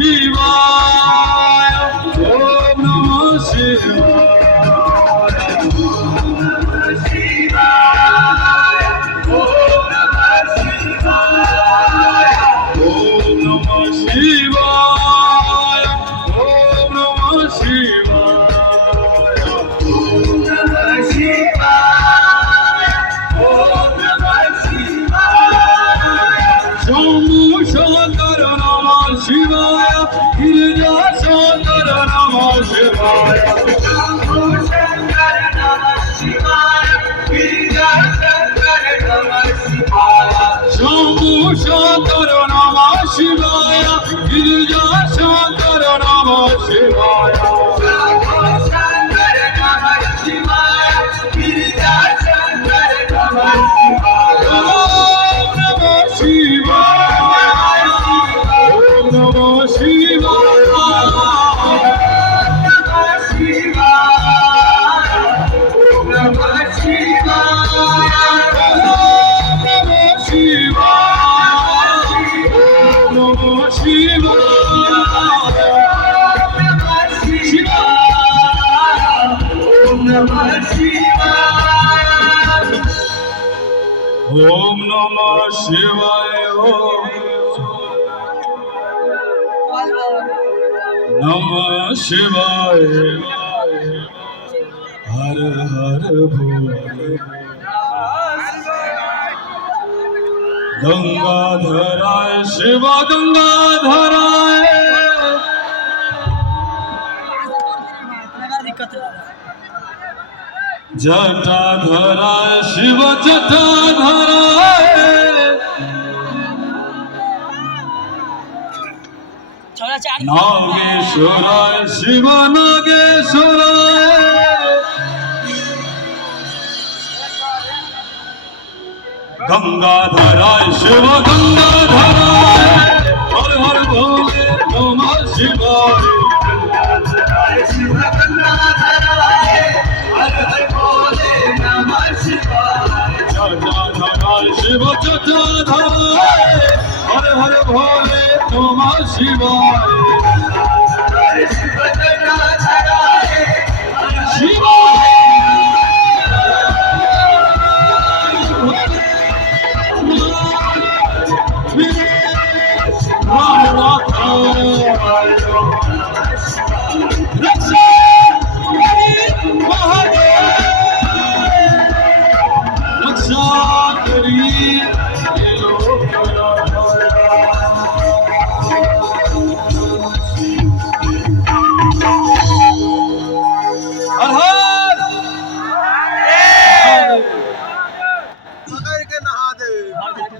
শিবায় ওম নমঃ শিবায় শিবায় ওম নমঃ শিবায় ওম নমঃ শিবায় ওম নমঃ শিবায় ওম নমঃ শিবায় ওম নমঃ শিবায় শম্ভু শঙ্কর নমঃ শিবায় গিরিজা শঙ্কর নমঃ শিবায় শম্ভু শঙ্কর নমঃ শিবায় গিরিজা শঙ্কর নমঃ শিবায় শম্ভু শঙ্কর নমঃ শিবায় গিরিজা শঙ্কর নমঃ শিবায় শম্ভু শঙ্কর নমঃ শিবায় গিরিজা শঙ্কর নমঃ শিবায় ওম নমঃ শিবায় ওম নমঃ শিবায় ওম নমঃ শিবায় ওম নমঃ শিবায় ওম নমঃ শিবায় ওম নমঃ শিবায় ওম নমঃ শিবায় নমঃ শিবায় হর হর ভোলে গঙ্গাধরায় শিব গঙ্গাধরায় জটাধরায় শিব জটাধরায় নাগেশ্বরায় শিব নাগেশ্বরায় গঙ্গাধরায় শিব গঙ্গাধরায় হর হর ভোলে নমঃ শিবায় গঙ্গাধরায় শিব গঙ্গাধরায় হর হর ভোলে নমঃ শিবায় জটাধরায় শিব জটাধরায় হর হর ভোলে নমঃ শিবায় গঙ্গাধরায় শিব জটাধরায়